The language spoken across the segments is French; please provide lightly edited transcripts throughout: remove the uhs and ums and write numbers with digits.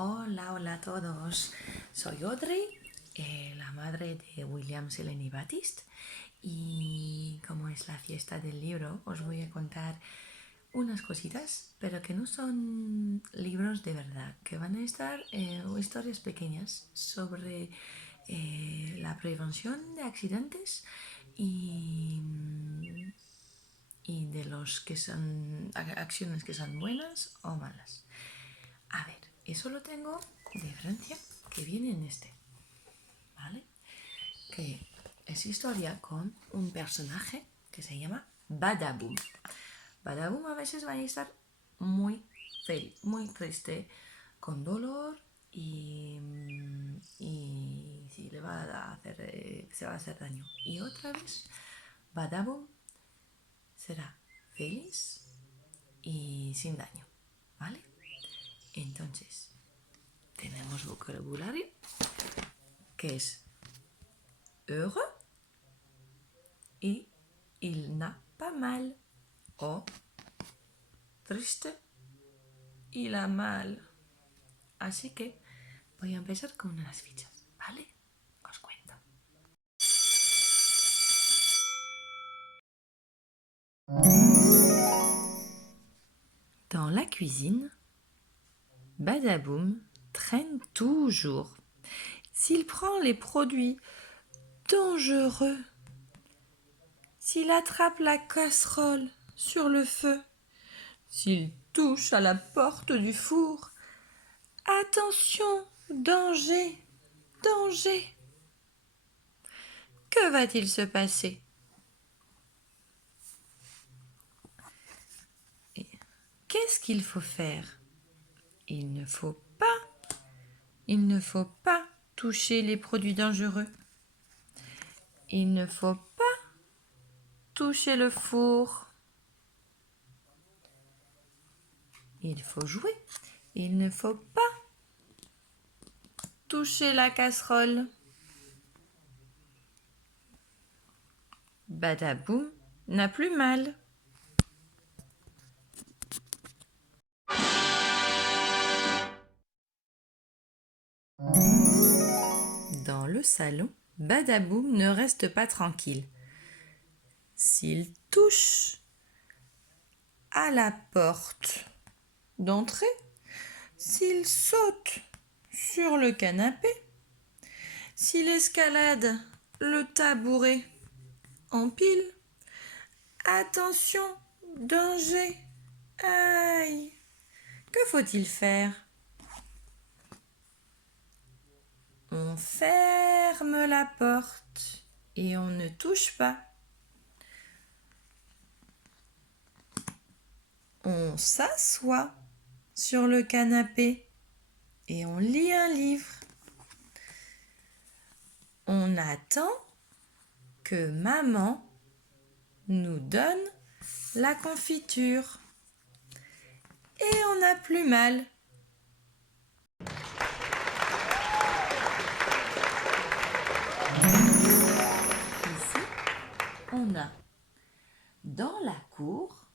Hola a todos. Soy Audrey, la madre de William Selene Baptiste. Y como es la fiesta del libro, os voy a contar unas cositas, pero que no son libros de verdad, que van a estar historias pequeñas sobre la prevención de accidentes y de los que son acciones que son buenas o malas. A ver, eso lo tengo de Francia, que viene en este, ¿vale? Que es historia con un personaje que se llama Badaboom. Badaboom a veces va a estar muy feliz, muy triste, con dolor y si le va a hacer, se va a hacer daño. Y otra vez, Badaboom será feliz y sin daño, ¿vale? Entonces, tenemos vocabulario que es heureux y il n'a pas mal, o triste, il a mal. Así que voy a empezar con unas fichas, ¿vale? Os cuento. Dans la cuisine, Badaboom traîne toujours. S'il prend les produits dangereux, s'il attrape la casserole sur le feu, s'il touche à la porte du four, attention, danger, danger. Que va-t-il se passer? Qu'est-ce qu'il faut faire? Il ne faut pas toucher les produits dangereux. Il ne faut pas toucher le four. Il faut jouer. Il ne faut pas toucher la casserole. Badaboum n'a plus mal. Dans le salon, Badaboum ne reste pas tranquille. S'il touche à la porte d'entrée, s'il saute sur le canapé, s'il escalade le tabouret en pile, attention, danger, aïe. Que faut-il faire? On ferme la porte et on ne touche pas. On s'assoit sur le canapé et on lit un livre. On attend que maman nous donne la confiture et on n'a plus mal. Ici, on a dans la cour,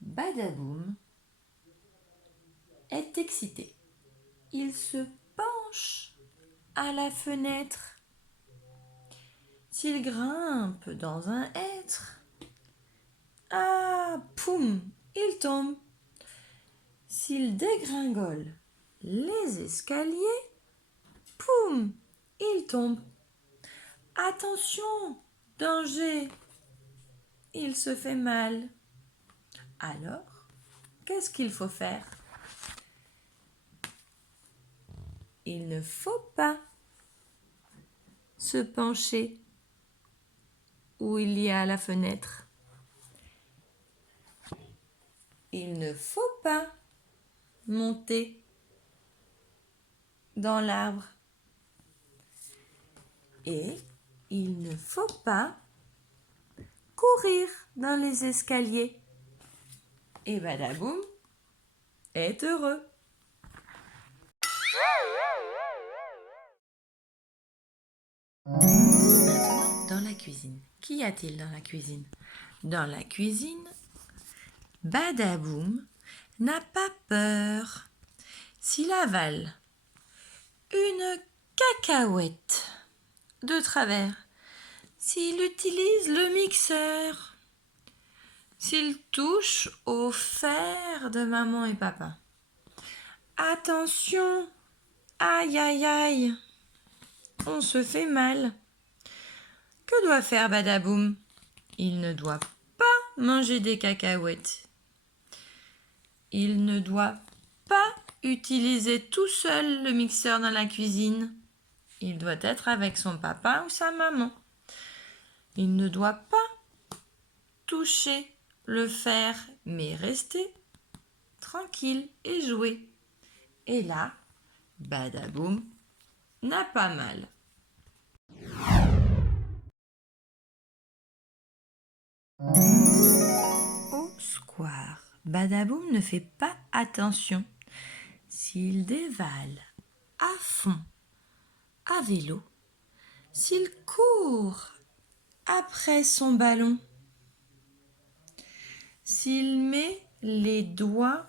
Badaboum est excité. Il se penche à la fenêtre. S'il grimpe dans un hêtre, ah, poum, il tombe. S'il dégringole les escaliers, poum, il tombe. Attention, danger, il se fait mal. Alors, qu'est-ce qu'il faut faire? Il ne faut pas se pencher où il y a la fenêtre. Il ne faut pas monter dans l'arbre. Et il ne faut pas courir dans les escaliers. Et Badaboum est heureux. Maintenant, dans la cuisine. Qu'y a-t-il dans la cuisine? Dans la cuisine, Badaboum n'a pas peur. s'il avale une cacahuète de travers, s'il utilise le mixeur, s'il touche au fer de maman et papa. Attention! Aïe aïe aïe! On se fait mal. Que doit faire Badaboum? Il ne doit pas manger des cacahuètes. Il ne doit pas utiliser tout seul le mixeur dans la cuisine. Il doit être avec son papa ou sa maman. Il ne doit pas toucher le fer, mais rester tranquille et jouer. Et là, Badaboum n'a pas mal. Au square, Badaboum ne fait pas attention. S'il dévale à fond, à vélo, s'il court après son ballon, s'il met les doigts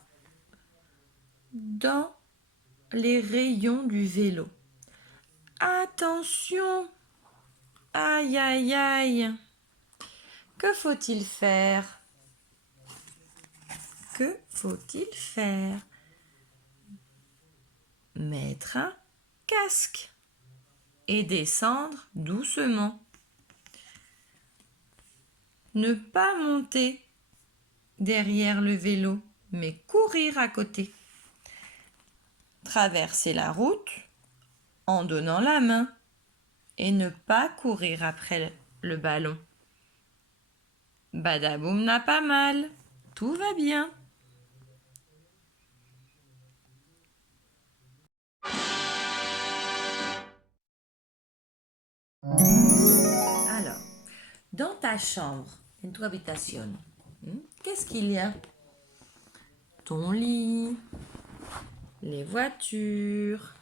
dans les rayons du vélo. Attention! Aïe aïe aïe! Que faut-il faire? Que faut-il faire? Mettre un casque et descendre doucement. Ne pas monter derrière le vélo, mais courir à côté. Traverser la route en donnant la main et ne pas courir après le ballon. Badaboum n'a pas mal, tout va bien. Alors, dans ta chambre, en tu habitación, qu'est-ce qu'il y a? Ton lit, les voitures,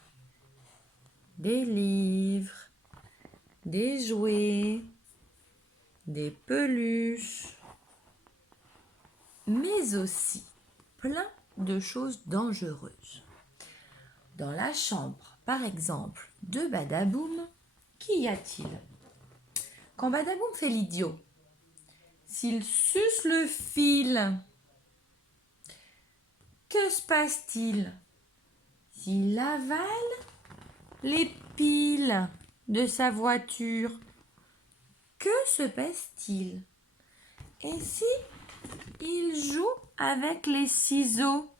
des livres, des jouets, des peluches, mais aussi plein de choses dangereuses. Dans la chambre, par exemple, de Badaboum, qu'y a-t-il? Quand Badaboum fait l'idiot, s'il suce le fil, que se passe-t-il? S'il avale les piles de sa voiture, que se passe-t-il? Et si il joue avec les ciseaux,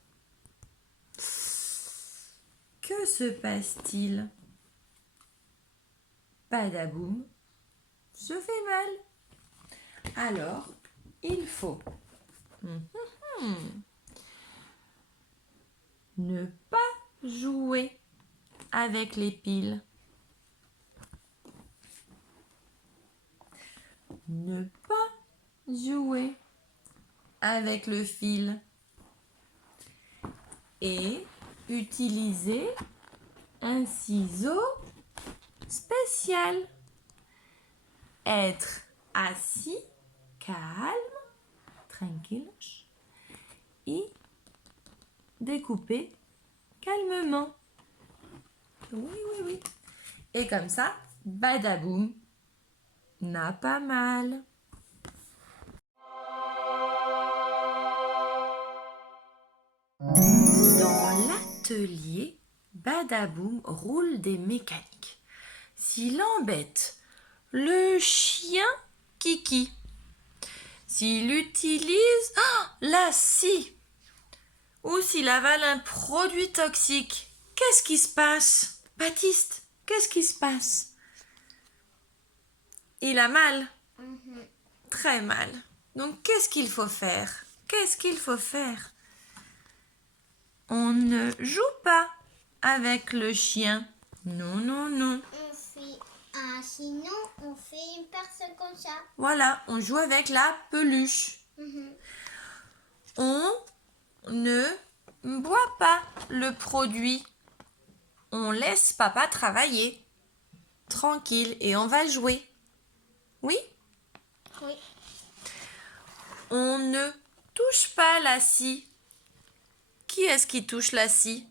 que se passe-t-il? Badaboum se fait mal. Alors, il faut ne pas jouer avec les piles. Ne pas jouer avec le fil. Et utiliser un ciseau spécial. Être assis, calme, tranquilos, et découper calmement. Oui. Et comme ça, Badaboum n'a pas mal. Dans l'atelier, Badaboum roule des mécaniques. S'il embête le chien Kiki, s'il utilise la scie, ou s'il avale un produit toxique, qu'est-ce qui se passe? Baptiste, qu'est-ce qui se passe? Il a mal. Très mal. Donc, qu'est-ce qu'il faut faire? Qu'est-ce qu'il faut faire? On ne joue pas avec le chien. Non. Sinon, on fait une personne comme ça. Voilà, on joue avec la peluche. On ne boit pas le produit. On laisse papa travailler. Tranquille, et on va jouer. Oui? Oui. On ne touche pas la scie. Qui est-ce qui touche la scie?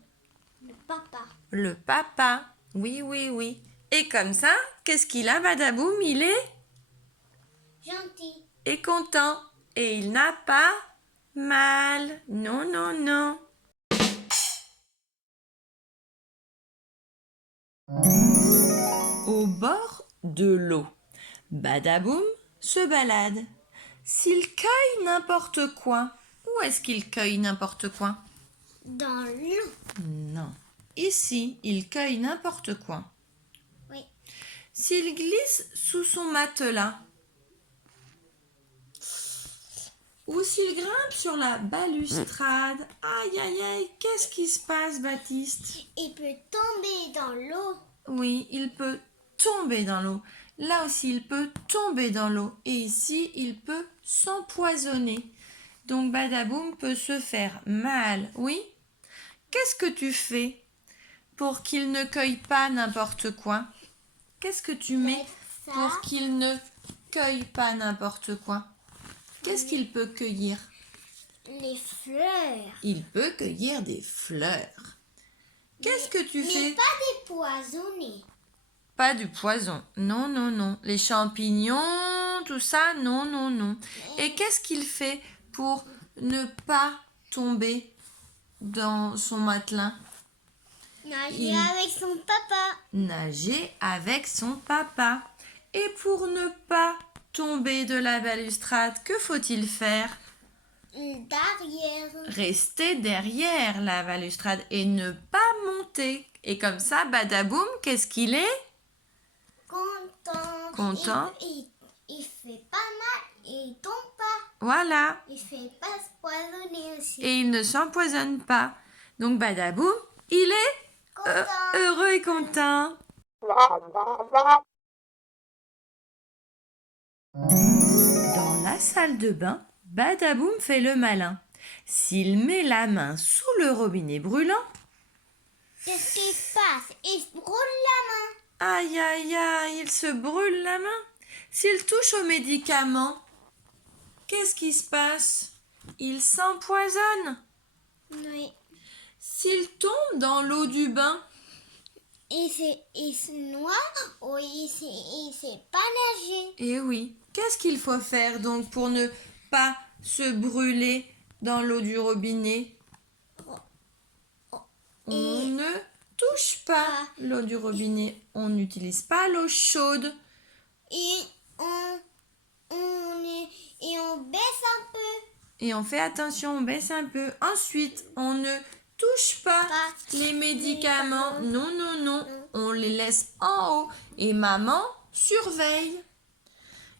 papa. Le papa. Oui, oui, oui. Et comme ça, qu'est-ce qu'il a, Badaboum? Il est Gentil. et content. Et il n'a pas mal. Non, non, non. Au bord de l'eau, Badaboum se balade. S'il cueille n'importe quoi, où est-ce qu'il cueille n'importe quoi? Dans l'eau. Non. Ici, il cueille n'importe quoi. Oui. S'il glisse sous son matelas, ou s'il grimpe sur la balustrade, aïe aïe aïe, qu'est-ce qui se passe, Baptiste? Il peut tomber dans l'eau. Oui, il peut tomber dans l'eau. Là aussi, il peut tomber dans l'eau. Et ici, il peut s'empoisonner. Donc, Badaboum peut se faire mal. Oui? Qu'est-ce que tu fais pour qu'il ne cueille pas n'importe quoi? Qu'est-ce que tu mets Ça. pour qu'il ne cueille pas n'importe quoi? Qu'est-ce qu'il peut cueillir? Les fleurs. Il peut cueillir des fleurs. Qu'est-ce que tu fais? Mais pas des poisonnés. Pas du poison. Non, non, non. Les champignons, tout ça, non, non, non. Et qu'est-ce qu'il fait pour ne pas tomber dans son matelas? Nager avec son papa. Nager avec son papa. Et pour ne pas tomber de la balustrade, que faut-il faire? Derrière. Rester derrière la balustrade et ne pas monter. Et comme ça, Badaboum, qu'est-ce qu'il est? Content. Content. Il fait pas mal. Il tombe pas. Voilà. Il fait pas se poisonner aussi. Et il ne s'empoisonne pas. Donc Badaboum, il est Content. heureux et content. Dans la salle de bain, Badaboum fait le malin. S'il met la main sous le robinet brûlant, Qu'est-ce qui se passe? Il se brûle la main. aïe aïe aïe, il se brûle la main. S'il touche aux médicaments, qu'est-ce qui se passe? Il s'empoisonne. Oui. S'il tombe dans l'eau du bain, Il se noie ou il sait pas nager. eh oui, qu'est-ce qu'il faut faire donc pour ne pas se brûler dans l'eau du robinet? On ne touche pas l'eau du robinet. On n'utilise pas l'eau chaude. Et on baisse un peu. Et on fait attention, on baisse un peu. Ensuite, on ne touche pas les médicaments. Non, non, non. On les laisse en haut. Et maman surveille.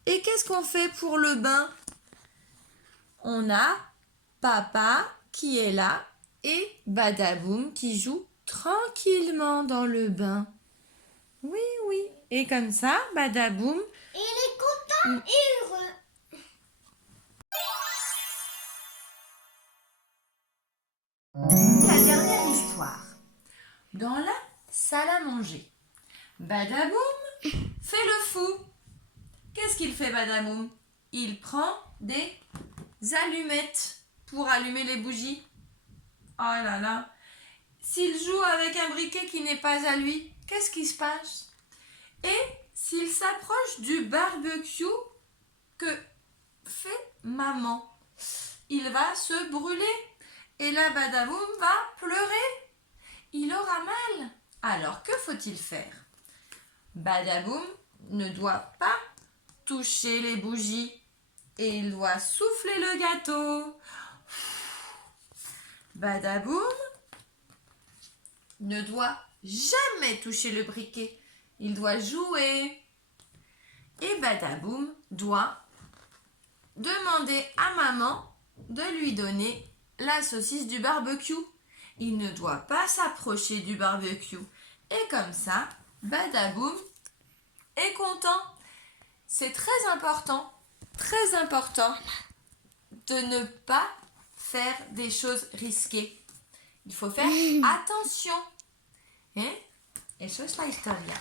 Et qu'est-ce qu'on fait pour le bain? On a papa qui est là et Badaboum qui joue tranquillement dans le bain. Oui, oui. Et comme ça, Badaboum, Et il est content et heureux. la dernière histoire. Dans la salle à manger, Badaboum fait le fou. Qu'est-ce qu'il fait, Badaboum? Il prend des allumettes pour allumer les bougies. Oh là là. S'il joue avec un briquet qui n'est pas à lui, qu'est-ce qui se passe? Et s'il s'approche du barbecue que fait maman, il va se brûler. Et là, Badaboum va pleurer. Il aura mal. Alors, que faut-il faire? Badaboum ne doit pas toucher les bougies et il doit souffler le gâteau. Badaboum ne doit jamais toucher le briquet. Il doit jouer. Et Badaboum doit demander à maman de lui donner la saucisse du barbecue. Il ne doit pas s'approcher du barbecue. Et comme ça, Badaboum est content. C'est très important de ne pas faire des choses risquées. Il faut faire attention. Eso es la historia.